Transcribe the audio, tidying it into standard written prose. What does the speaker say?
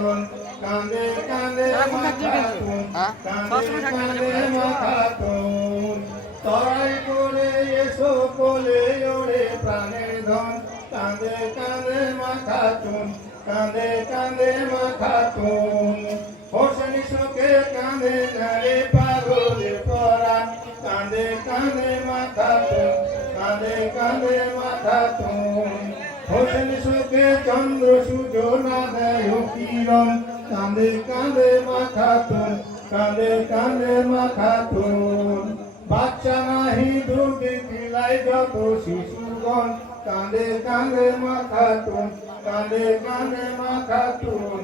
তুন কাঁদে কাঁদে মাথা তুন কাঁদে কাঁদে মাথা তুন তরাই করে এসো কোলে ওরে প্রাণের ধন কাঁদে কাঁদে মাথা তুন কাঁদে কাঁদে মাথা তুন হোসেন শোকে কাঁদে নারে পাগলের পরাণ কাঁদে কাঁদে মাথা তুন কাঁদে কাঁদে মাথা তুন হোসেন শোকে চন্দ্র সূর্য দেয় কিরণ কাঁদে কাঁদে মাথা তুন কাঁদে কাঁদে মাথা তুন বাচ্চা নাহি দুধে পিলাই যত শিশুগণ কাঁদে কাঁদে মাথা তুন কাঁদে কাঁদে মাথা তুন